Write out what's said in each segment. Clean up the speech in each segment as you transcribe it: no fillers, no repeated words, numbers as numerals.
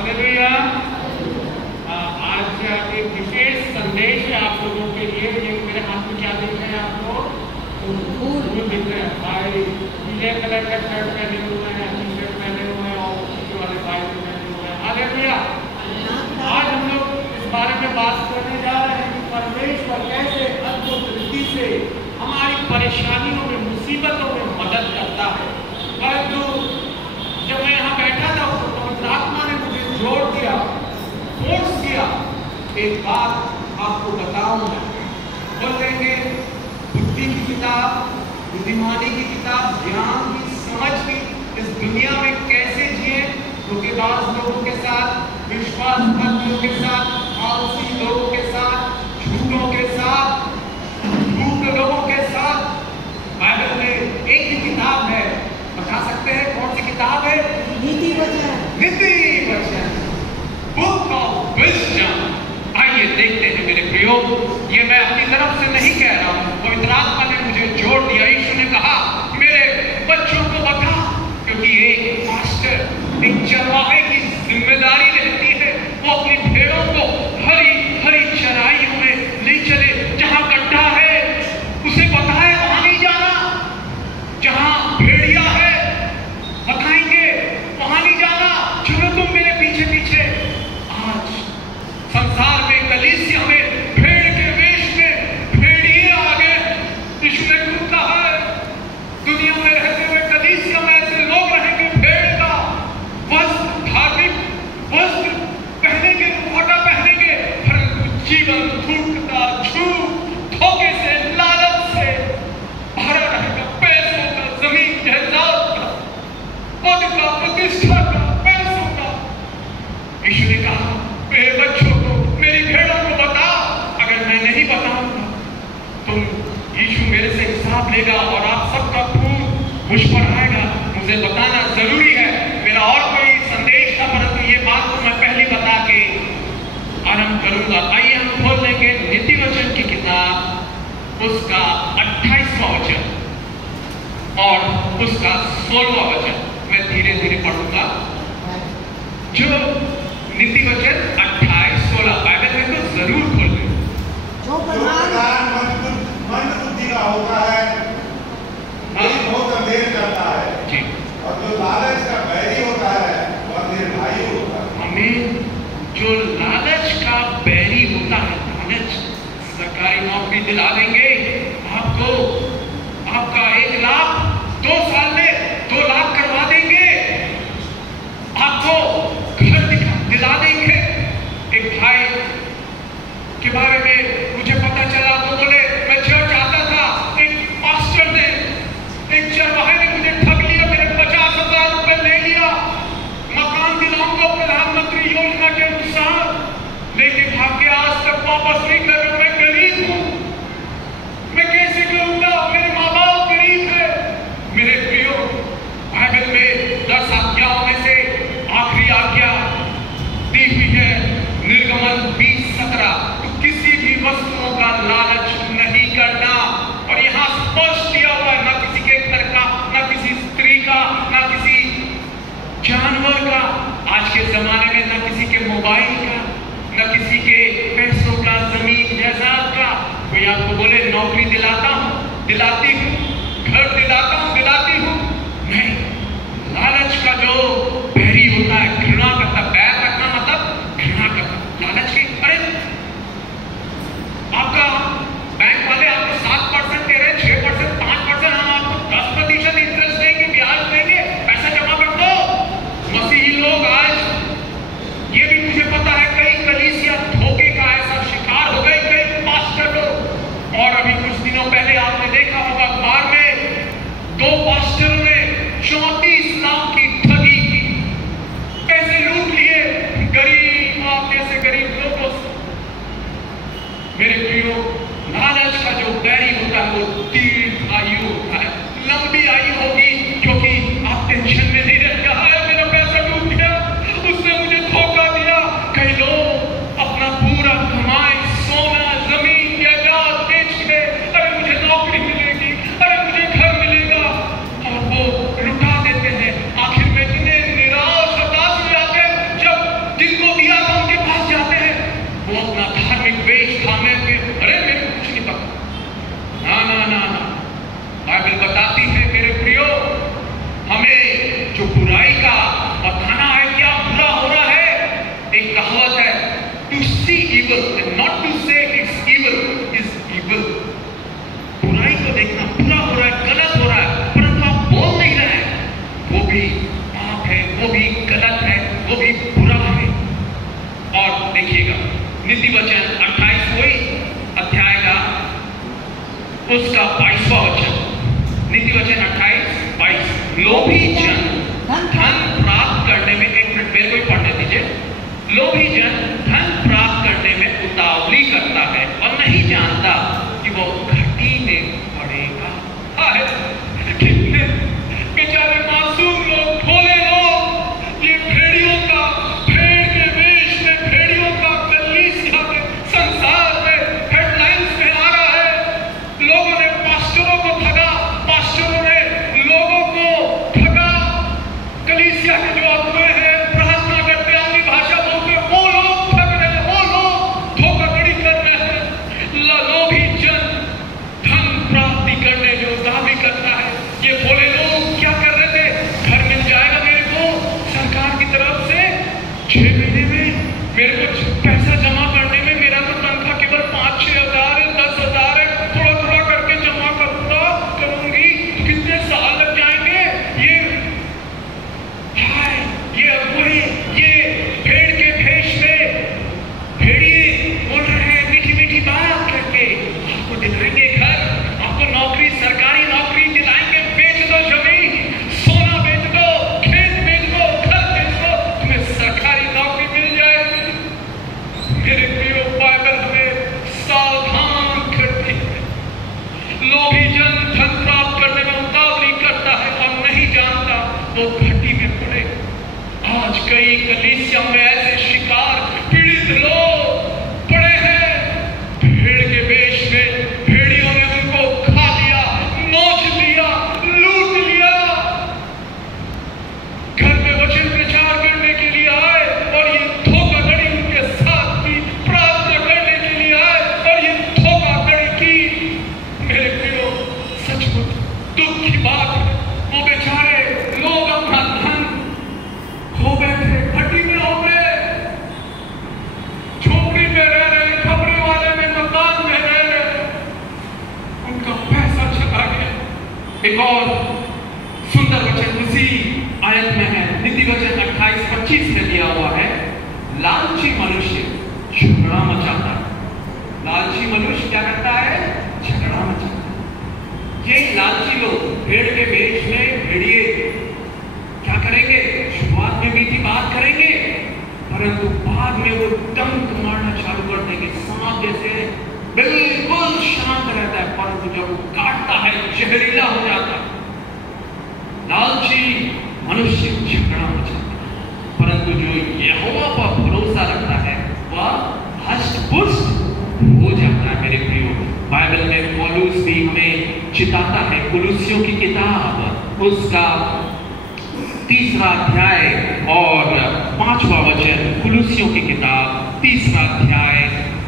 Hallelujah. आज एक विशेष संदेश है आप लोगों के लिए। ये मेरे हाथ में क्या देख रहे हैं आप लोग? फूल दिख रहे हैं। भाई पीले कलर का शर्ट पहने हुए हैं, टी शर्ट पहने हुए हैं और पीछे वाले भाई भी पहने हुए हैं। हालेलुया। आज हम लोग इस बारे में बात करने जा रहे हैं कि परमेश्वर कैसे अद्भुत रीति से हमारी परेशानियों में, मुसीबतों में मदद करता है। परंतु जब मैं यहाँ बैठा था तो पवित्र आत्मा ने मुझे जोर दिया, फोर्स किया, एक बात आपको बताऊं मैं। बोल देंगे बुद्धि की किताब, बुद्धिमानी की किताब, ज्ञान की, समझ की इस दुनिया में कैसे जिए, धोखेबाज लोगों के साथ, विश्वासघातियों के साथ, आलसी लोगों के साथ, झूठों के साथ, मूर्ख लोगों के साथ। बाइबल में एक ही किताब है, बता सकते हैं कौन सी किताब है? नीति वचन। नीति वचन, बुक ऑफ विजडम। आइए देखते हैं मेरे प्रियो, ये मैं अपनी तरफ से नहीं कह रहा हूं, पवित्र आत्मा ने मुझे जोर दिया। यीशु ने कहा मेरे बच्चों को बता, क्योंकि एक मास्टर, एक चरवाहे की जिम्मेदारी रहती है, वो अपनी भेड़ों को हरी हरी चराइयों में ले चले। जहां गड्ढा है उसे बताए वहां नहीं जाना, जहां भेड़िया है बताएंगे वहां नहीं जाना, चलो तुम मेरे पीछे पीछे। आज संसार में, कलीसिया में, भेड़ के वेश में भेड़िए आ गए। यीशु ने क्यों कहा है दुनिया में रहते हुए कलीसिया में ऐसे लोग रहेंगे, भेड़ का वस्त्र, धार्मिक वस्त्र पहनेंगे, मुखौटा पहनेंगे, परंतु जीवन धूर्तता, झूठ, धोखे से, लालच से भरा रहेगा, पैसों का, जमीन जायदाद का, पद का, प्रतिष्ठा का, पैसों का। यीशु ने कहा मेरे बच्चों को, मेरी भेड़ों को बता। अगर मैं नहीं बताऊंगा तुम, यीशु मेरे से हिसाब लेगा और आप सबका खून मुझ पर आएगा। मुझे बताना जरूरी है। मेरा और कोई संदेश था, परंतु ये बात तो मैं पहले बता के आरंभ करूंगा। आइए हम खोल लेंगे नीति वचन की किताब, उसका 28वां वचन और उसका 16वां वचन। मैं धीरे धीरे पढ़ूंगा। जो नीति वचन 28, 16 बाइबल में तो जरूर खोल लें। जो प्रधान मंद बुद्धि का होता है वही बहुत अंधेर करता है जी, और जो लालच का बैरी होता है वह निर्भय होता है। हमें जो लालच का बैरी होता है, लालच सरकारी नौकरी दिला देंगे आपको, आपका 1 लाख 2 साल में 2 लाख करवा देंगे, आपको घर दिला देंगे। एक भाई के बारे में मुझे पता चला तो बोले मैं चर्च आता था, एक बाइबल बताती है मेरे प्रियो, हमें जो बुराई का बताना है, क्या बुरा हो रहा है। एक कहावत है, to see evil and not to say it's evil is evil. बुराई को देखना, बुरा हो रहा है, गलत हो रहा है, परंतु आप बोल नहीं रहे हैं, वो भी पाप है, वो भी गलत है, वो भी बुरा है। और देखिएगा नीति वचन 28वें अध्याय का उसका 22वां वचन, नीति वचन 28:22, लोभी जन धन प्राप्त करने में, एक मिनट मेरे को ही पढ़ने दीजिए, लोभी जन धन प्राप्त करने में उतावली करता है और नहीं जानता कि वो घटी में पड़ेगा। कितने बेचारे मासूम लोग, भोले लोग, ये भेड़ियों का, भेड़ के वेश में, भेड़ियों का कलीसिया में, संसार में हेडलाइंस में आ रहा है। लोगों ने पास्टरों को ठगा, पास्टरों ने लोगों को ठगा, कलीसिया के जो अगुवे हैं, प्रार्थना करते, अपनी भाषा बोलते, वो लोग ठग रहे हैं, वो लोग धोखाधड़ी कर रहे हैं। लोभी जन धन प्राप्ति करने जो दावी करता है, ये भोले लोग क्या कर रहे थे, घर मिल जाएगा मेरे को सरकार की तरफ से 6 महीने में, मेरे को पैसा जमा करने में, मेरा तो तनख्वाह केवल 5-6 हज़ार है, 10 हज़ार है, थोड़ा थोड़ा करके जमा करूंगी, तो कितने साल लग जाएंगे। ये अगुवे, ये भेड़ के भेष में भेड़िए बोल रहे हैं, मीठी मीठी बात करके आपको दिलाएंगे घर, आपको नौकरी, सरकारी नौकरी दिलाएंगे, बेच दो जमीन, सोना बेच दो, खेत बेच दो, घर बेच दो, तुम्हें सरकारी नौकरी मिल जाएगी। मेरे प्रियो, बाइबल में सावधान करती है, लोभी जन धन प्राप्त करने में उतावली करता है और नहीं जानता वो घटी में पड़े। आज कई कलीसिया में ऐसे शिकार पीड़ित लोग पड़े हैं, भेड़ के वेश में, भेड़ियों ने उनको खा लिया, नोच लिया, लूट लिया। घर में वचन प्रचार करने के लिए आए और ये धोखाधड़ी उनके साथ की, प्रार्थना करने के लिए आए और ये धोखाधड़ी की। मेरे प्रियो, सचमुच दुख की बात है, वो बेचारे लोग अपना धन खो बैठे, घटी में हो गए, झोपड़ी में रह रहे, कपड़े वाले में, मकान में रह रहे, उनका पैसा चला गया। एक और सुंदर वचन उसी आयत में है, नीति वचन 28:25 में दिया हुआ है, लालची मनुष्य झगड़ा मचाता है। लालची मनुष्य क्या करता है, झगड़ा मचाता है। ये लालची लोग भेड़ के वेश में भेड़िए क्या करेंगे, शुरुआत में मीठी बात करेंगे, परंतु बाद में वो डंक मारना चालू कर देंगे। सांप जैसे बिल्कुल शांत रहता है, परंतु जब वो काटता है जहरीला हो जाता है। लालची मनुष्य झगड़ा मचाता है, परंतु जो यहोवा पर भरोसा रखता है वह हष्ट-पुष्ट हो जाता है। मेरे प्रियो, बाइबल में पौलुस भी हमें चिताता है, कुलुस्सियों की किताब उसका 3 अध्याय और 5वां वचन, कुलुस्सियों की किताब 3 अध्याय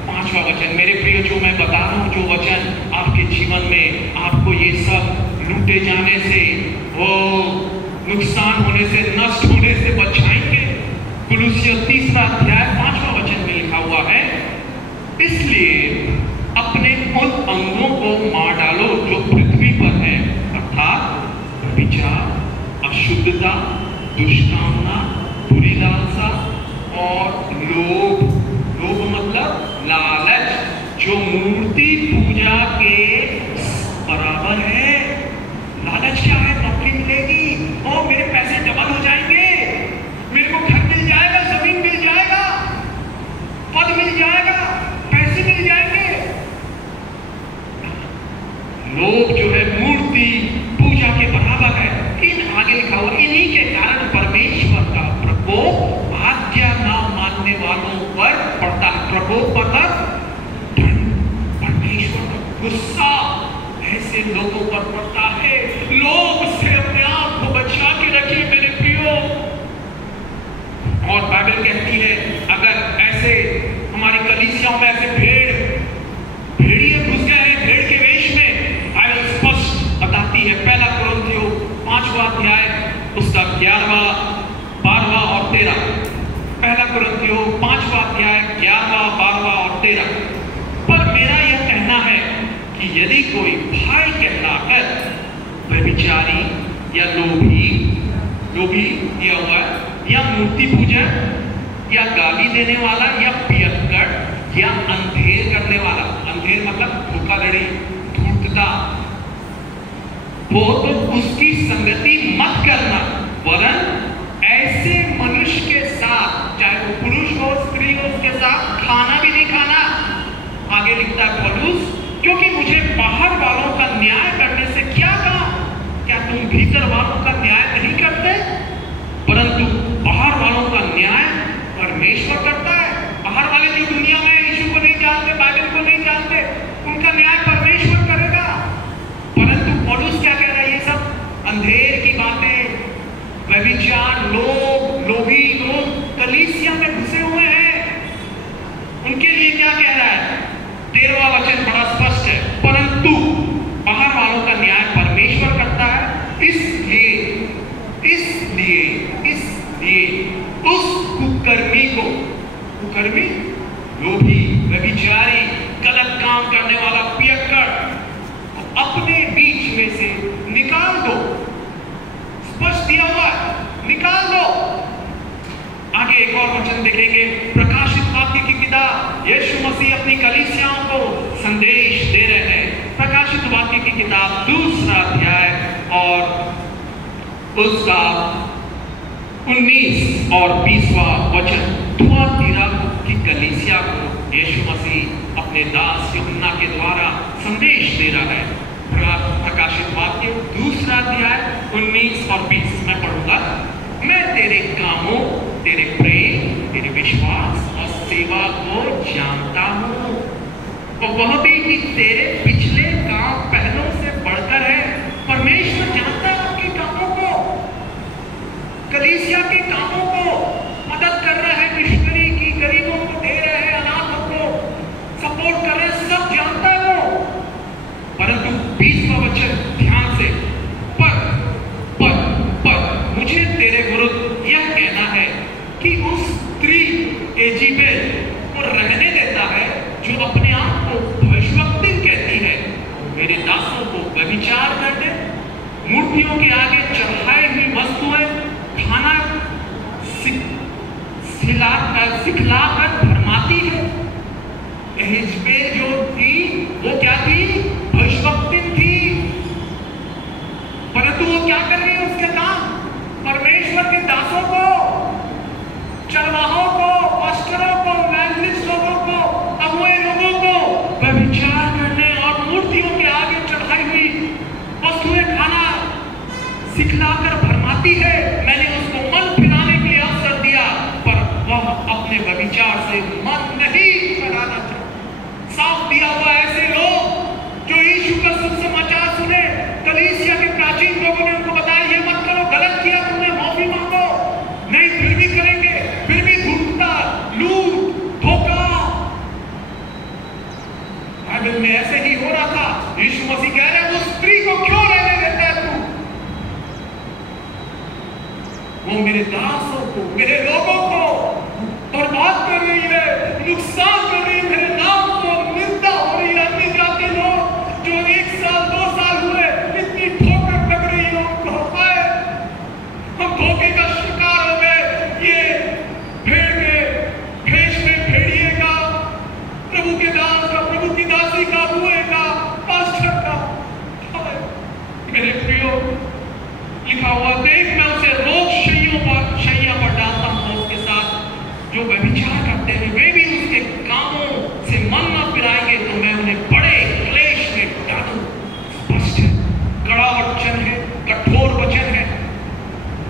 5वां वचन। मेरे प्रियो, जो मैं बता रहा हूं, जो वचन आपके जीवन में आपको ये सब लूटे जाने से, वो नुकसान होने से, नष्ट होने से बचाएंगे। कुलुस्सियों 3 अध्याय 5वां वचन में लिखा हुआ है, इसलिए अपने उन अंगों को मार डालो जो पृथ्वी पर है, अर्थात विचार, अशुद्धता, दुष्कामना, बुरी लालसा और लोभ। लोभ मतलब लालच, जो मूर्ति पूजा के बराबर है। लालच क्या है, नौकरी मिलेगी, ओ मेरे पैसे डबल हो जाएंगे, मेरे को घर मिल जाएगा, जमीन मिल जाएगा, पद मिल जाएगा, पैसे मिल जाएंगे। लोभ जो है मूर्ति पूजा के बराबर है। इन आगे लिखा हुआ, इन्हीं के कारण परमेश्वर 11वां 12वां और 13, पहला कुरिन्थियों 5वां अध्याय 11वां 12वां और 13। पर मेरा यह कहना है कि यदि कोई भाई कहलाकर व्यभिचारी या लोभी दिया हुआ या मूर्ति पूजक या गाली देने वाला या पियक्कड़ या अंधेर करने वाला, अंधेर मतलब धोखाधड़ी, धूर्तता, वो तो उसकी संगति मत करना, वरन ऐसे मनुष्य के साथ, चाहे वो पुरुष हो स्त्री हो, उसके साथ खाना भी नहीं खाना। आगे लिखता है पौलुस, क्योंकि मुझे बाहर वालों का न्याय करने से क्या काम? क्या तुम भीतर वालों का न्याय नहीं करते? परंतु बाहर वालों का न्याय परमेश्वर करता है। बाहर वाले जो दुनिया में यीशु को नहीं जानते, बाइबल को नहीं जानते, उनका न्याय परमेश्वर करेगा। परंतु पौलुस क्या कह रहा है? ये सब अंधेर की बातें, व्यभिचार, लोभी लोग कलीसिया में घुसे हुए हैं, उनके लिए क्या कह रहा है? 13वां वचन बड़ा स्पष्ट है, परंतु बाहर वालों का न्याय परमेश्वर करता है। इसलिए उस कुकर्मी, लोभी, व्यभिचारी, गलत काम करने वाला, पियक्कड़ अपने बीच में से निकाल दो। स्पष्ट दिया हुआ है, निकाल दो। आगे एक और वचन देखेंगे, प्रकाशित वाक्य की किताब, यीशु मसीह अपनी कलीसियाओं को संदेश दे रहे हैं। प्रकाशित वाक्य की किताब 2 अध्याय और उसका 19 और 20वां वचन। थुआतीरा की कलीसिया को यीशु मसीह अपने दास यूहन्ना के द्वारा संदेश दे रहा है। प्रकाशित वाक्य 2 अध्याय 19 और 20 में पढ़ूंगा। मैं तेरे कामों, तेरे प्रेम, तेरे विश्वास और सेवा को जानता हूं, और वह भी कि तेरे पिछले काम पहलों से बढ़कर है। परमेश्वर जानता है आपके कामों को, कलीसिया के कामों को, मदद कर रहा है, मिशनरी की, गरीबों को दे रहे हैं, अनाथों को सपोर्ट कर रहे हैं, सब जानता है वो। परंतु 20वां वचन ध्यान से, पर मुझे तेरे विरुद्ध यह कहना है कि उस स्त्री एजेबेल को रहने देता है जो अपने आप को भविष्यवक्ता कहती है, मेरे दासों को व्यभिचार करने, मूर्तियों के आगे चढ़ाई हुई वस्तुएं खाना सिखलाकर भरमाती है। एजेबेल जो थी वो क्या थी? भविष्यवक्ता थी। परंतु वो क्या कर रही है? उसके काम परमेश्वर के दासों को, चरवाहों को, पास्टरों को, इवेंजलिस्ट लोगों को, अगुए लोगों को व्यभिचार करने और मूर्तियों के आगे चढ़ाई हुई वस्तुएं खाना सिखलाकर भरमाती है। मैंने उसको मन फिराने के लिए अवसर दिया, पर वह अपने व्यभिचार से मन नहीं फिराना चाहता। साफ दिया हुआ ऐसे लोग जो यीशु का सुसमाचार सुने, कलीसिया के प्राचीन लोगों ने उनको बताया ये मत करो, गलत किया तुमने, माफी मांगो। नहीं, फिर भी करेंगे, फिर भी धूर्तता, लूट, धोखा। बाइबल में ऐसे ही हो रहा था। यीशु मसीह कह रहे हैं, वो स्त्री को क्यों रहने देता है तू? वो मेरे दासों को, मेरे लोगों को बर्बाद कर रही है, नुकसान कर रही है, मेरे नाम को निंदा हो रही है। अन्य जाति लोग जो 1 साल 2 साल हुए इतनी ठोकर लग रही है उनको, हम धोखे का शिकार हो गए। ये भेड़ के भेष में भेड़िए का, प्रभु के दास का, प्रभु की दासी का, बुए का, पास्टर का। मेरे प्रियो, लिखा हुआ देख, मैं उसे रोज शैया पर डालता हूं। उसके साथ जो व्यभिचार करते हैं वे भी उसके कामों से मन न फिराएंगे तो मैं उन्हें बड़े क्लेश में डालूं। स्पष्ट है, कड़ा वचन है, कठोर वचन है।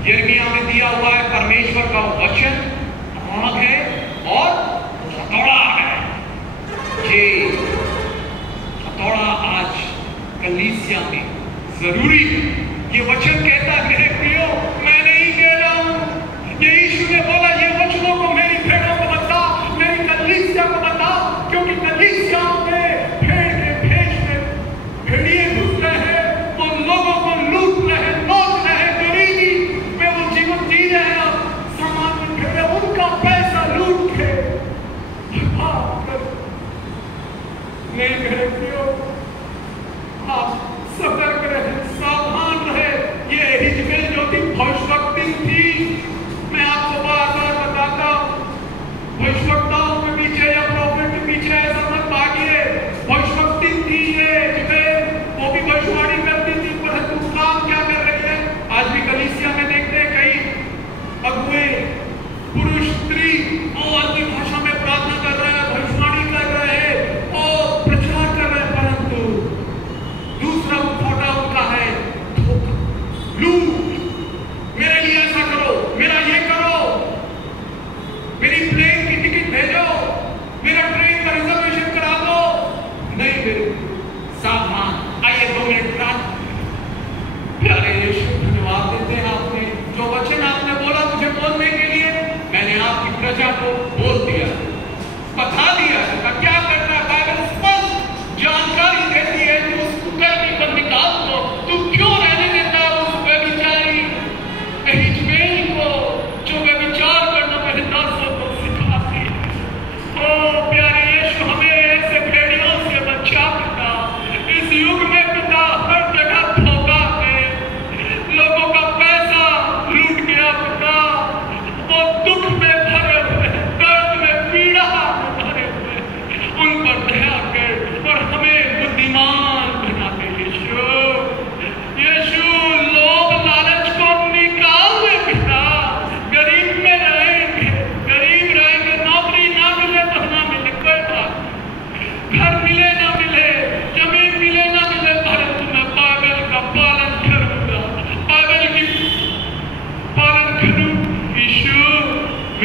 यिर्मयाह में दिया हुआ है परमेश्वर का वचन आग है और हथौड़ा है। ये हथौड़ा आज कलीसिया में जरूरी है। ये वचन कहता है, मेरे प्रियो, मैं नहीं कह रहा हूं, ये यीशु ने बोला, ये वचनों को मेरी भेड़ों को बता, मेरी कलीसिया को बता, क्योंकि कलीसिया में भेड़ के भेष में भेड़िए घुस रहे हैं, उन लोगों को लूट रहे, नोच रहे, गरीबी में वो जीवन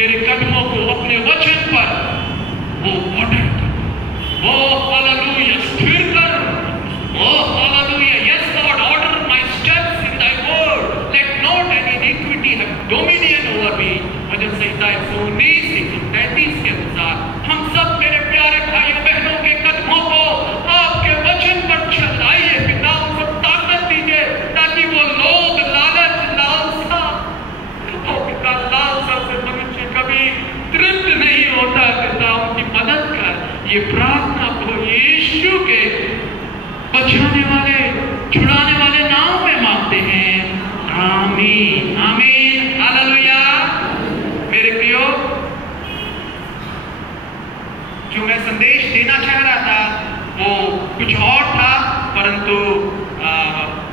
मेरे कदमों को अपने वचन पर वो ऑर्डर कर, वो हालेलुया स्थिर कर, वो hallelujah yes Lord order my steps in thy word, let not any iniquity have dominion over me। भजन संहिता 119:133 के अनुसार हम सब मेरे प्यारे भाइयों बहनों के कदमों को आपके वचन पर चलाइए पिता, उनको ताकत दीजिए ताकि वो लोग लालच लालसा, ओ पिता लालसा से मनुष्य कभी तृप्त नहीं होता पिता, उनकी मदद कर। ये प्रार्थना को यीशु के बचाने वाले छुड़ाने वाले नाम में मांगते हैं, आमीन आमीन हालेलुया। मेरे प्रियो, जो मैं संदेश देना चाह रहा था वो कुछ और था, परंतु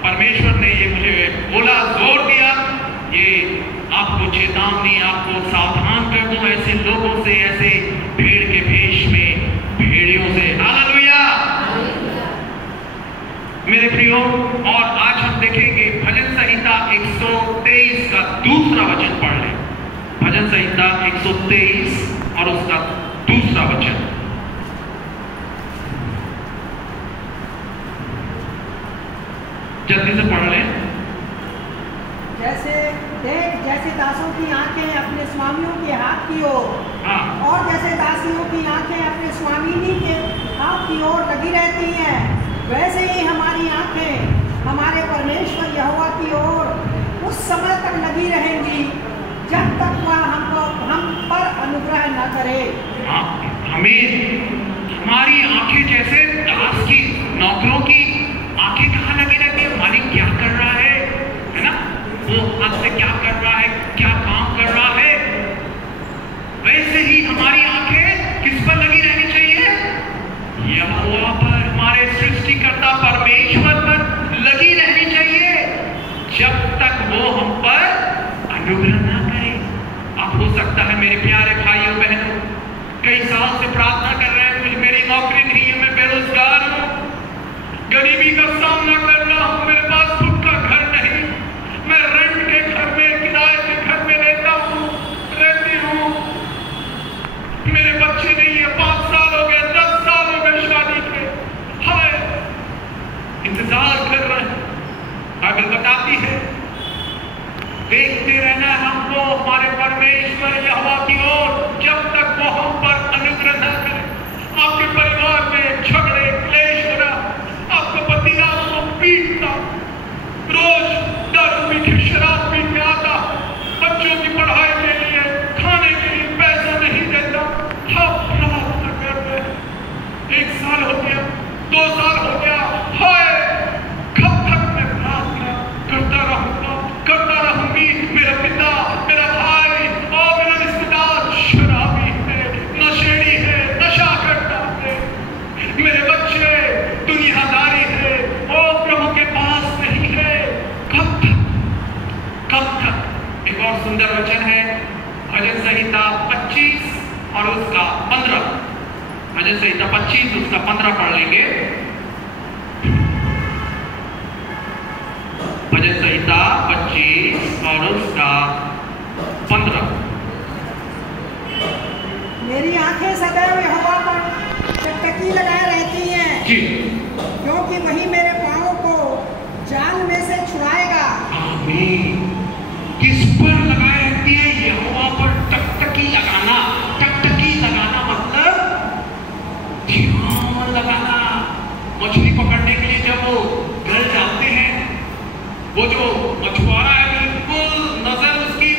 परमेश्वर ने ये मुझे बोला, जोर दिया, ये आपको चेतावनी, आपको सावधान कर दूं ऐसे लोगों से, ऐसे भेड़ के भेष में भेड़ियों से। हालेलुया मेरे प्रियो, और आज हम देखेंगे भजन संहिता 123 का दूसरा वचन पढ़ लें। भजन संहिता 123 और उसका दूसरा वचन। जल्दी से पढ़ लें। जैसे दासों की आंखें अपने स्वामियों के हाथ की ओर, हाँ, और जैसे दासियों की आंखें अपने स्वामिनी के हाथ की ओर लगी रहती हैं, वैसे ही हमारी आंखें हमारे परमेश्वर यहोवा की ओर उस समय तक लगी रहेंगी जब तक वह हम पर अनुग्रह न करे। हाँ, हमारी आंखें जैसे दास की, नौकरों की आंखें कहाँ लगी रहती है, मालिक क्या कर रहा है ना, वो हाथ से क्या कर रहा है, क्या काम कर रहा है, वैसे ही हमारी आंखें किस पर लगी रहनी चाहिए, यहोवा पर, हमारे सृष्टिकर्ता परमेश्वर पर लगी रहनी चाहिए जब तक वो हम पर अनुग्रह ना करे। अब हो सकता है मेरे प्यारे भाइयों बहनों कई साल से प्रार्थना कर रहे हैं, मुझे मेरी नौकरी नहीं है, मैं बेरोजगार हूँ, गरीबी का सामना कर रहा हूँ, मेरे पास खुद का घर नहीं, मैं रेंट के घर में, किराए के घर में रहती हूँ, मेरे बच्चे नहीं है, 5 साल हो गए, 10 साल हो गए शादी के, हाय इंतजार कर रहे हैं। बाइबल बताती है देखते रहना हमको हमारे परमेश्वर यहोवा की ओर जब तक वो हम पर अनुग्रह न करे। आपके परिवार में झगड़े क्लेश हो रहा, आपका पति आपको पीटता, रोज दारू पी के शराब पी के आता, बच्चों की पढ़ाई के लिए खाने के लिए पैसा नहीं देता, आप प्रार्थना कर रहे हैं, 1 साल हो गया, 2 साल हो गया, हाय कब तक मैं प्रार्थना करता रहूंगी, मेरा पिता, मेरा भाई और मेरा रिश्तेदार शराबी है, नशेड़ी है, नशा करता है, मेरे बच्चे दुनियादारी है, ओ प्रभु के पास नहीं है, कब तक। एक और सुंदर वचन है भजन संहिता 25 और उसका 15। भजन संहिता 25 उसका 15 पढ़ लेंगे। भजन संहिता 25 और उसका 15। मेरी आंखें सदैव यहोवा पर टकटकी लगाए रहती हैं जी, क्योंकि वही मेरे पांवों को जाल में से छुड़ाएगा। आमीन। किस पर लगाए रहती है, यहोवा पर टकटकी लगाना। टकटकी लगाना मतलब ध्यान लगाना। मछली पकड़ने के लिए जब वो घर जाते हैं, वो जो मछुआरा है बिल्कुल नजर उसकी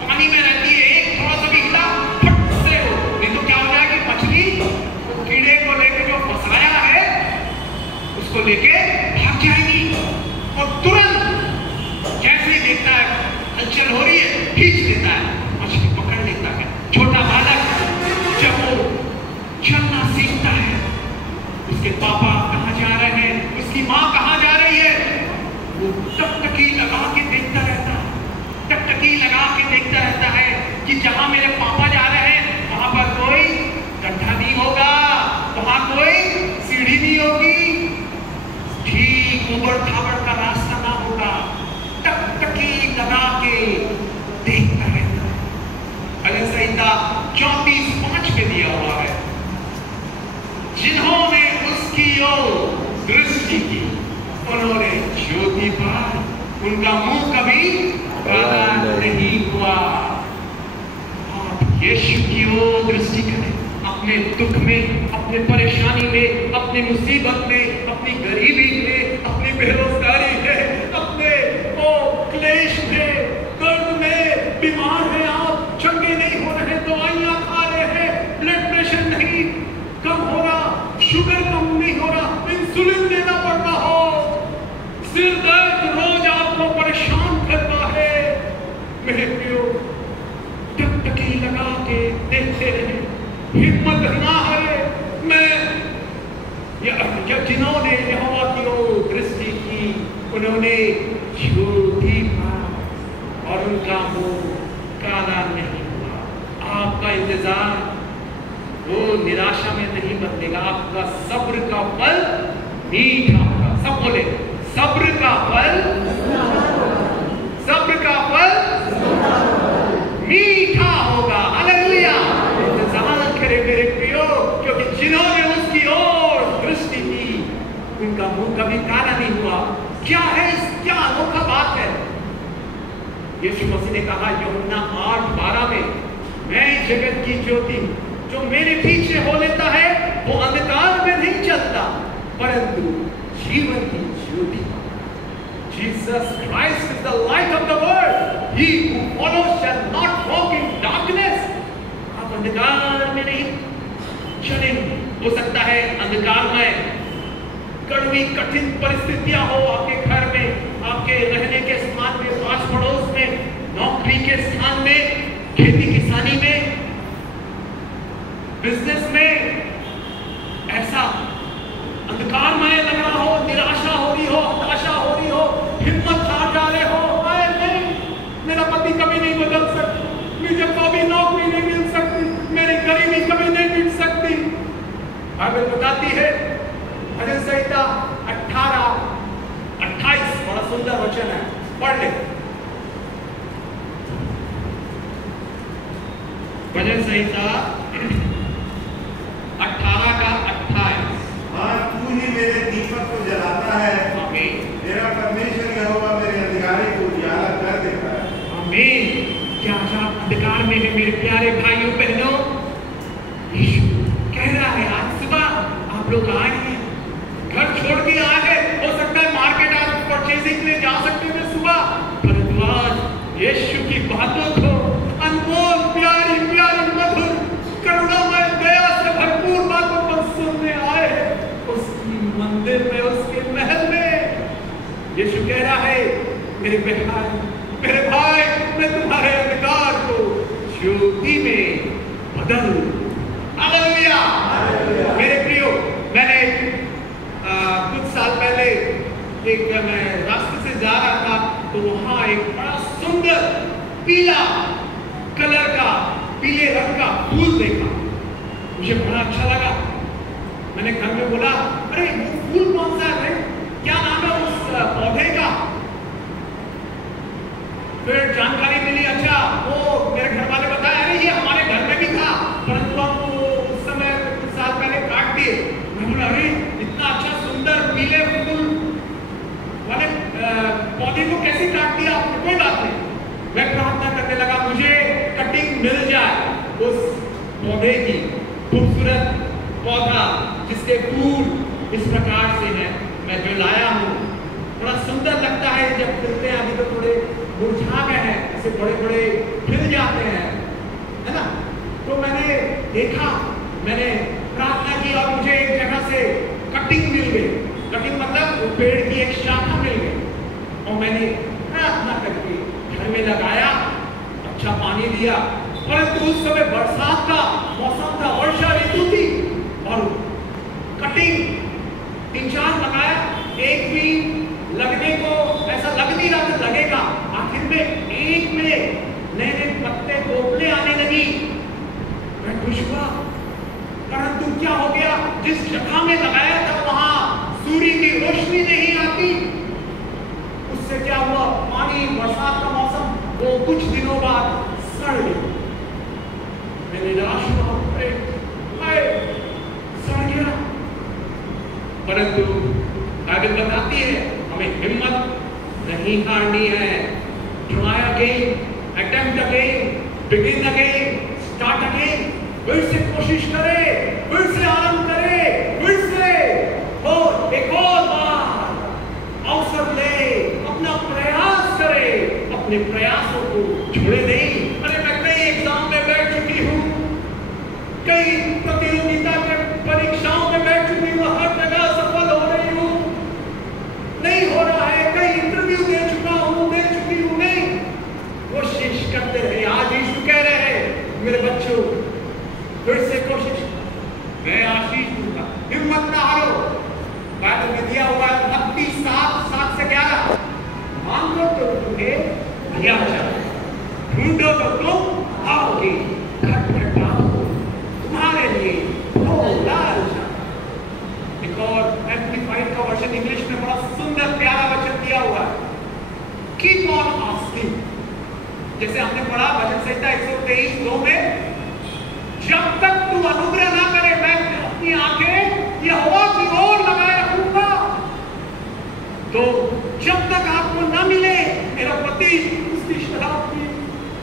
पानी में रहती है, एक थोड़ा सा भी हिला फट से हो, नहीं तो क्या हो जाएगी, मछली कीड़े को लेके जो फंसाया है उसको लेके भाग जाएगी, और तुरंत जैसे देखता है हलचल हो रही है खींच लेता है, मछली पकड़ लेता है। छोटा बालक जब वो चलना सीखता है, उसके पापा कहाँ जा रहे हैं, उसकी माँ कहाँ जा रही है, वो टकटकी लगा के देखता उनका मुंह कभी काला नहीं हुआ। आप यीशु की ओर दृष्टि करें, अपने दुख में, अपने परेशानी में, अपनी मुसीबत में, अपनी गरीबी में, अपनी बेरोजगारी में, अपने क्लेश में, दर्द में, बीमार हैं आप, चंगे नहीं हो रहे, दवाइयां खा रहे हैं, ब्लड प्रेशर नहीं कम हो रहा, शुगर कम नहीं हो रहा, इंसुलिन लेना पड़ता हो, सिर दर्द रोज आपको परेशान करता है, मेरे प्रियो टकटकी लगा के देखते रहे, हिम्मत ना हारे। मैं जिन्होंने यहोवा की ओर दृष्टि की उन्होंने ज्योति पाया और उनका मुंह काला नहीं हुआ। आपका इंतजार वो निराशा में नहीं बदलेगा, आपका सब्र का फल मीठा होगा। सब बोले सब्र का फल, सब्र का फल मीठा होगा। हालेलुया। इंतजार करें मेरे प्रियो, क्योंकि जिन्होंने उसकी ओर दृष्टि की उनका मुंह कभी काला नहीं हुआ। क्या है, क्या अनोखा बात है। यीशु मसीह ने कहा यूहन्ना 8:12 में, मैं जगत की ज्योति हूं, जो मेरे पीछे हो लेता है वो अंधकार में नहीं चलता परंतु जीवन की ज्योति। Jesus Christ is the light of the world. He who follows shall not walk in darkness. आप अंधकार में नहीं चलेंगे। हो सकता है अंधकार में कड़वी कठिन परिस्थितियां हो आपके घर में, आपके रहने के स्थान में, पास पड़ोस में, नौकरी के स्थान में, खेती किसानी में, बिजनेस में, ऐसा अंधकारमय लग रहा हो, निराशा हो रही हो, हताशा हो रही हो, हिम्मत हार जा रहे हो, नहीं मेरा पति कभी नहीं बदल सकता, मुझे कभी नौकरी नहीं मिल सकती, मेरी गरीबी कभी नहीं मिट सकती। बाइबल बताती है भजन संहिता 18:28 बड़ा सुंदर वचन है, पढ़ ले। भजन संहिता 18:28। हाँ, तू ही मेरे दीपक को जलाता है, मेरा परमेश्वर यहोवा मेरे अंधकारे को उजाला कर देता है। आमीन। क्या आप अंधकार में है मेरे प्यारे भाइयों बहनों? यीशु कह रहा है आज सुबह आप लोग आए हैं, घर छोड़ के आए हैं, हो सकता है मार्केट आज परचेजिंग के लिए जा सकते हैं सुबह, परंतु आज यीशु की बातों को अनमोल प्यारी प्यारी मधुर करुणामय दया से भरपूर बातों को सुनने आए हैं उसकी मंदिर में, उसके महल में। यीशु कह रहा है मेरे भाई मैं तुम्हारे अंधकार को ज्योति में बदल। हालेलुया। मेरे प्रियो, मैंने कुछ साल पहले मैं रास्ते से जा रहा था तो वहां एक बड़ा सुंदर पीला कलर का, पीले रंग का फूल देखा, मुझे बड़ा अच्छा लगा। मैंने घर में बोला अरे वो फूल कौन सा है, क्या नाम है उस पौधे का? फिर जानकारी मिली, अच्छा वो मेरे घर वाले बताया अरे ये हमारे घर में भी था परंतु हम उस समय कुछ साल पहले काट दिए। मैं बोला अरे इतना अच्छा सुंदर पीले फूल वाले पौधे को कैसे काट दिया आपने, कोई बात नहीं। मैं प्रार्थना करने लगा मुझे कटिंग मिल जाए उस पौधे की, खूबसूरत पौधा जिसके फूल इस प्रकार से है, मैं जो लाया हूँ बड़ा सुंदर लगता है जब खिलते हैं, अभी तो थोड़े मुरझा गए हैं, ऐसे बड़े बड़े खिल जाते हैं, है ना। तो मैंने देखा, मैंने प्रार्थना की और मुझे एक जगह से कटिंग मिल गई। कटिंग मतलब पेड़ की एक शाखा मिल गई और मैंने प्रार्थना करके घर में लगाया, अच्छा पानी दिया। परंतु उस समय बरसात का मौसम था, वर्षा ऋतु थी और कटिंग 3-4 लगाया, एक भी लगने को ऐसा लग नहीं रहा था लगेगा। आखिर में एक में नए नए पत्ते पोपले आने लगी, मैं खुश हुआ। परंतु क्या हो गया, जिस जगह में लगाया था वहां सूर्य की रोशनी नहीं आती। उससे क्या हुआ, पानी बरसात का मौसम वो कुछ दिनों बाद सड़ गया। मैंने निराश हुआ, सड़ गया। परंतु बाइबल बताती है हमें हिम्मत नहीं हारनी है। Try again, attempt again, begin again, start again. फिर से कोशिश करे, फिर से आरंभ करे, फिर से और एक और बार अवसर ले, अपना प्रयास करे, अपने प्रयासों को छोड़े नहीं। अरे मैं कई एग्जाम में बैठ चुकी हूँ, कई प्रतियोगिता के परीक्षाओं में बैठ चुकी हूँ, हर जगह सफल हो रही हूँ, नहीं हो रहा है। कई इंटरव्यू दे चुका हूँ, दे चुकी हूँ, नहीं। कोशिश करते रहे। आज यीशु कह रहे हैं मेरे बच्चों, फिर से कोशिश, मैं आशीष दूंगा, हिम्मत ना हारो। बाइबल में दिया हुआ है मत्ती 7:7-11, मांगो तो तुम्हें दिया जाए, ढूंढो तो तुम पाओगे, खटखटाओ तुम्हारे लिए खोला जाए। एक और एम्प्लीफाइड का वर्जन इंग्लिश में बड़ा सुंदर प्यारा वचन दिया हुआ है, कीप ऑन आस्किंग। जैसे हमने पढ़ा भजन संहिता 123:2 में, जब तक तू अनुग्रह ना करे मैं अपनी आंखें यहोवा की ओर लगाए रखूंगा। तो जब तक आपको ना मिले मेरा पति, उसकी शराब की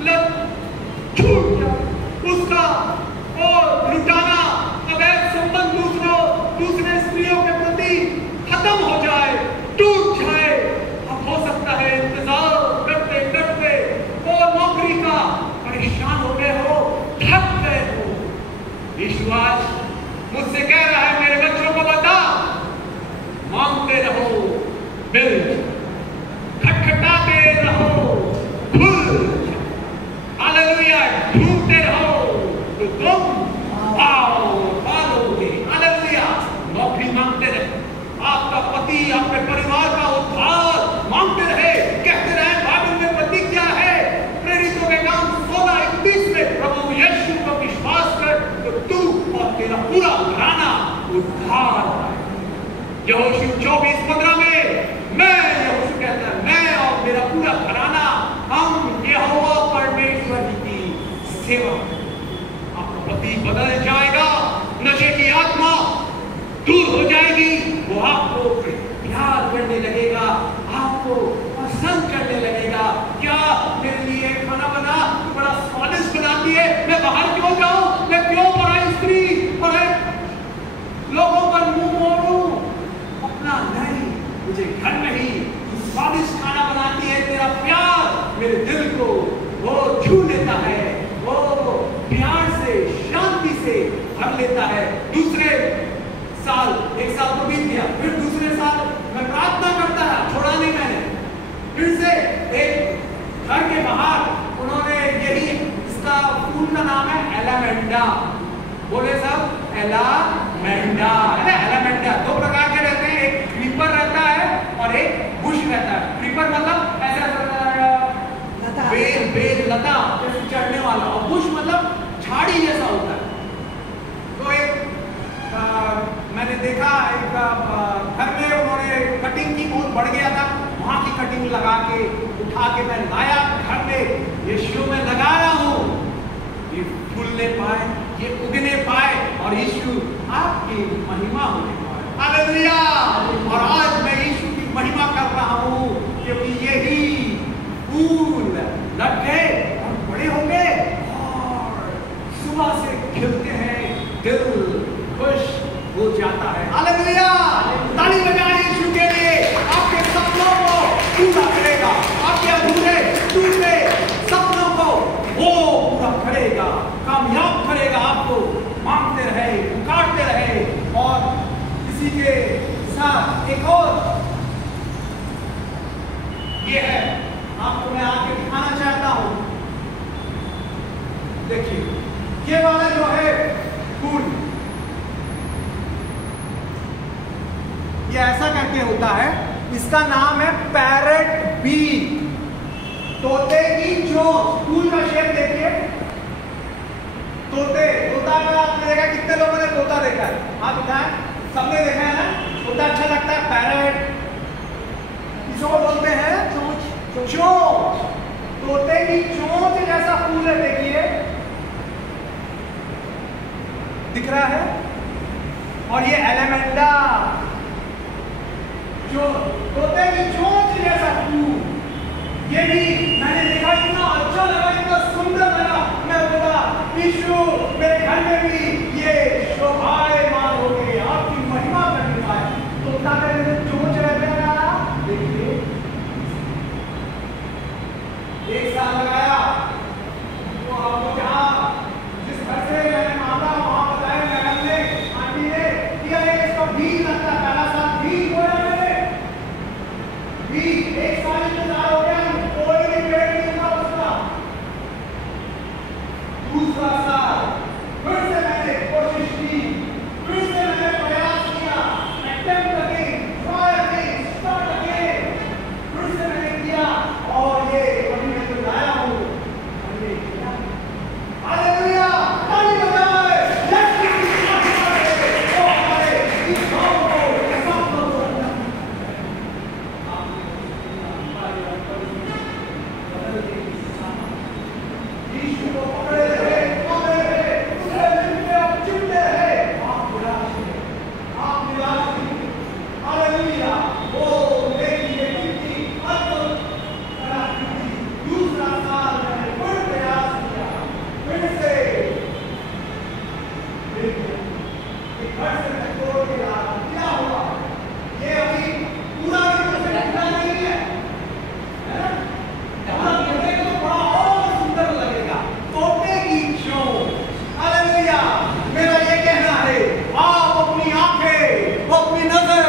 लत छूट जाए, उसका और लुटाना, अवैध संबंध दूसरे स्त्रियों के प्रति खत्म हो जाए, टूट जाए। अब हो सकता है इंतजार करते करते और नौकरी का परेशान हो गए हो, थक गए हो। यीशु आज मुझसे कह रहा है मेरे बच्चों को बता, मांगते रहो, मिल, खटखटाते रहो, खुल, हालेलुया, ढूंढते रहो तो तुम पालोगे, हालेलुया। नौकरी मांगते रहे, आपका पति, आपके परिवार का उद्धार मांगते रहे, कहते रहे। बाइबल में प्रतिज्ञा है प्रेरितों के काम 16:31 में, प्रभु यीशु को विश्वास कर तो तू और तेरा पूरा घराना उद्धार पाए। यहोशू 24:15 में, मैं यहोशू कहता है, मैं और मेरा पूरा घराना हम यहोवा परमेश्वर की सेवा। आपका पति बदल जाएगा, नशे की आत्मा दूर हो जाएगी, वो आपको प्यार करने लगेगा, आपको पसंद करने लगेगा। क्या मेरे लिए खाना बना, बड़ा स्वादिष्ट बनाती है, मैं बाहर क्यों जाऊं, मैं क्यों पराई स्त्री पराई लोगों पर मुंह मोड़ूं, अपना नहीं, मुझे घर में ही स्वादिष्ट खाना बनाती है। तेरा प्यार मेरे दिल को वो छू लेता है, वो प्यार से, शांति से भर लेता है। दूसरे साल, एक साल तो बीत गया, फिर दूसरे साल मैं प्रार्थना करता रहा, छोड़ा नहीं मैंने। फिर से एक घर के बाहर उन्होंने यही, इसका फूल का नाम है एलामेंडा, बोले सब एलामेंडा, है ना। एलामेंडा 2 प्रकार के रहते हैं, एक क्रीपर रहता है और एक बुश रहता है। क्रीपर मतलब ऐसा बेल लता जैसे चढ़ने वाला, और बुश मतलब झाड़ी जैसा होता है। तो एक मैंने देखा एक घर में उन्होंने कटिंग की, बहुत बढ़ गया था, वहां की कटिंग लगा के उठा के मैं लाया घर में, यीशु में लगा रहा हूं, ये फूलने पाए, ये उगने पाए और यीशु आपकी महिमा होने पाए, हालेलुया। और आज मैं यीशु की महिमा कर रहा हूं क्योंकि यही फूल लग गए और बड़े हो गए और सुबह से खिलते हैं, दिल खुश हो जाता है, हालेलुया। ताली बजाएं यीशु के लिए। आपके सपनों को पूरा करेगा, आपके अधूरे टूटे सपनों को वो पूरा करेगा, कामयाब करेगा आपको। मांगते रहे, पुकारते रहे। और इसी के साथ एक और ये है, आपको मैं आगे दिखाना चाहता हूं। देखिए ये वाला जो है फूल, ये ऐसा करके होता है, इसका नाम है पैरेट बी, तोते की चोंच। फूल का शेप देखिए, तोता का आपने देखा, कितने लोगों ने तोता देखा है? हाँ दिखाएं, सबने देखा है ना, तोता अच्छा लगता है। पैरेट इसको बोलते हैं चोंच, तोते की चोंच जैसा फूल है, देखिए दिख रहा है। और ये एलामेंडा तोते की चोंच जैसा फूल, ये भी मैंने देखा, इतना अच्छा लगा, इतना सुंदर लगा। मैं बोला यीशु मेरे घर में भी ये शोभायमान हो गए, आपकी महिमा करने पाए। तोता का चोंच रहता है, देखिए 1 साल लगाया। तो आपको जहाँ जिस घर से मैंने मांगा वहाँ बताया मैडम ने, आंटी ने कि अरे इसका बीज लगता है, पहला साल बीज बोया मैंने, बीज 1 साल इंतजार हो गया, कोई भी पेड़ नहीं था उसका। दूसरा साल फिर से मैंने कोशिश की, फिर से मैंने प्रयास किया, attempt again, try again, start again, फिर से मैंने किया और ये अभी मैं तो लाया हूँ। हालेलुया, ताली बजाए, वो हमारे इस गाँव को सब लोगों को यीशु को पकड़े रहे, उसे लिखते और चिपते रहे। आप निराश नहीं। हालेलुया, वो लेकिन ये गिनती अद्भुत तरह की थी। दूसरा साल मैंने फिर प्रयास किया, फिर से घर से मैं तोड़ के ला, क्या हुआ? ये अभी पूरा भी नहीं है, है ना? देखो बड़ा और सुंदर लगेगा, तोते की चोंच। हालेलुया, मेरा ये कहना है, आप अपनी आंखें, अपनी नजर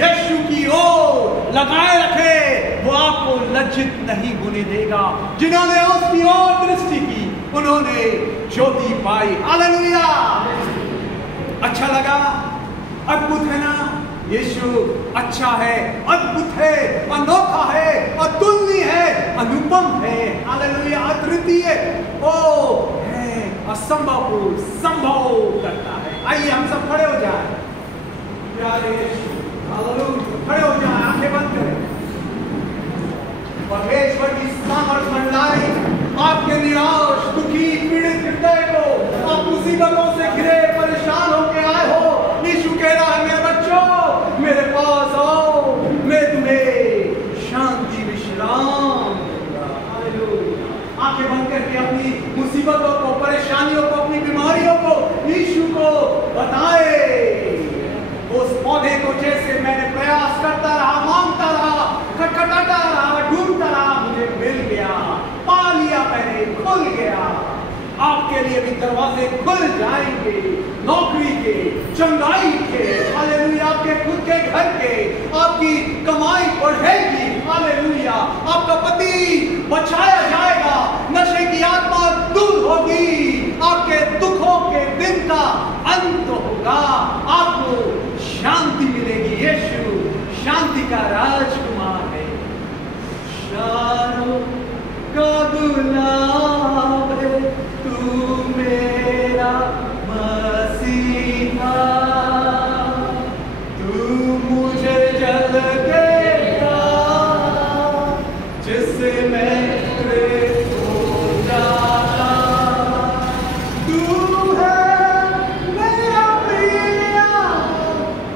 यीशु की ओर लगाए रखे, वो आपको लज्जित नहीं होने देगा। जिन्होंने उसकी ओर दृष्टि की उन्होंने ज्योति पाई। हालेलुया, अच्छा लगा, अद्भुत है ना? यीशु अच्छा है, अद्भुत है, अनोखा है, अतुलनीय है, अनुपम है। हालेलुया, अद्वितीय ओ है, असंभव को संभव करता है। आइए हम सब खड़े हो जाएं, प्यारे यीशु, हालेलुया, खड़े हो जाएं, आंखें बंद करें। परमेश्वर की सामर्थ मंडलाई आपके निराश, दुखी, पीड़ित हृदय को, आप मुसीबतों से घिरे परेशान होके आए हो, यीशु कह रहा है मेरे बच्चों मेरे पास आओ, मैं तुम्हें शांति विश्राम दूंगा। हालेलुया, आंखें बंद करके अपनी मुसीबतों को, परेशानियों को, अपनी बीमारियों को यीशु को बताए। उस पौधे को जैसे मैंने प्रयास करता रहा, मांगता रहा, खटखटाता रहा, ढूंढता रहा, मुझे मिल गया, पा लिया मैंने, खुल गया। आपके लिए भी दरवाजे खुल जाएंगे, नौकरी के, चंगाई के, हालेलुया, आपके खुद के घर के, आपकी कमाई बढ़ेगी। हालेलुया, आपका पति बचाया जाएगा, नशे की आत्मा दूर होगी, आपके दुखों के दिन का अंत होगा, आपको शांति मिलेगी। यीशु शांति का राजकुमार है, शारों का गुलाब है, तू मेरा मसीहा, तू मुझे जल देगा जिससे मैं प्रेरित हो जाता, तू है मेरा प्रिय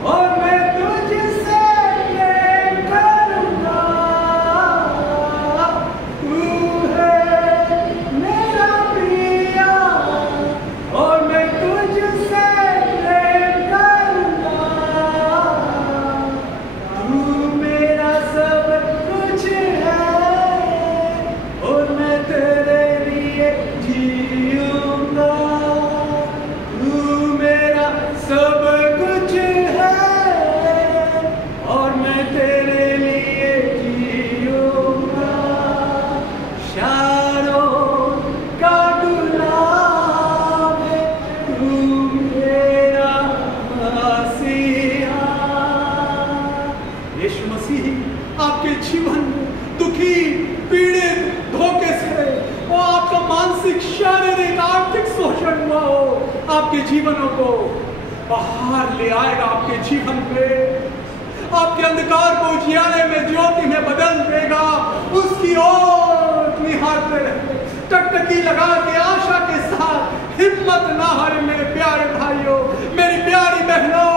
और मैं तुझसे प्रेम करूंगा, तू है मेरा प्रिय और मैं तुझसे प्रेम करूंगा, तू मेरा सब कुछ है और मैं तेरे लिए जीऊंगा, तू मेरा सब कुछ है और मैं तेरे लिए जीऊंगा, शारों का गुलाब है, तू मेरा मसीहा। यीशु मसीह आपके जीवन में दुखी, पीड़ित, धोखे से और आपका मानसिक, शारीरिक, आर्थिक शोषण हुआ हो, आपके जीवनों को बाहर ले आएगा, आपके जीवन पे आपके अंधकार को उजियारे में, ज्योति में बदल देगा। उसकी ओर निहारते रहे, टकटकी लगा के आशा के साथ, हिम्मत ना हारे मेरे प्यारे भाइयों, मेरी प्यारी बहनों,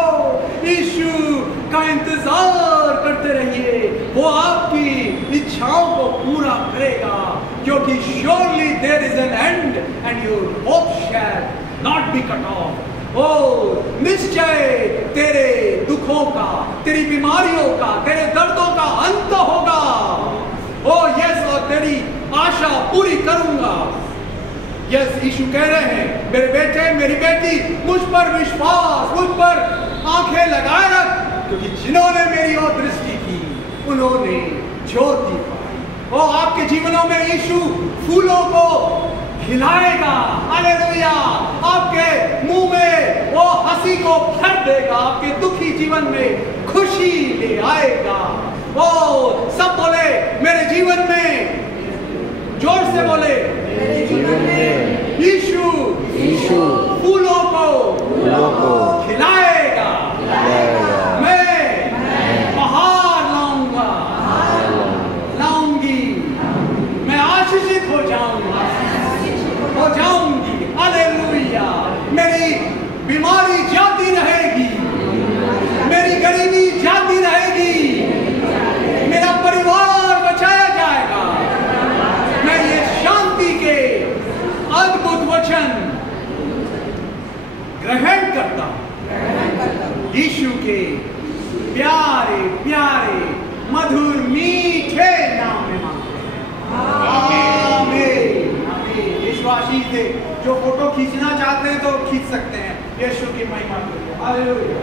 यीशु का इंतजार करते रहे। हालेलुया, क्योंकि surely there is an end and your hope shall not be cut off. ओ निश्चय तेरे दुखों का, तेरी बीमारियों का, तेरे दर्दों का अंत होगा। ओ यस, और तेरी आशा पूरी करूंगा। यस, यीशु कह रहे हैं, मेरे बेटे मेरी बेटी, मुझ पर विश्वास, मुझ पर आंखें लगाए रख, क्योंकि जिन्होंने मेरी ओर दृष्टि की उन्होंने ज्योति पाई। ओ आपके जीवनों में यीशु फूलों को खिलाएगा, हालेलुया, आपके मुंह में वो हंसी को भर देगा, आपके दुखी जीवन में खुशी ले आएगा। ओ सब बोले मेरे जीवन में, जोर से बोले मेरे जीवन में यीशु यीशु फूलों को फूलों को खिलाएगा। खिलाएगा। मैं बाहर लाऊंगा, लाऊंगी, मैं आशीषित हो जाऊंगी, हालेलुया। मेरी बीमारी जाती रहेगी, मेरी गरीबी जाती रहेगी, मेरा परिवार बचाया जाएगा। मैं ये शांति के अद्भुत वचन ग्रहण करता हूं, यीशु के प्यारे प्यारे मधुर मीठे नाम में मांगते हैं, आमीन। यीशु आशीष दे। जो फोटो खींचना चाहते हैं तो खींच सकते हैं। यीशु की महिमा करिए, हालेलुया।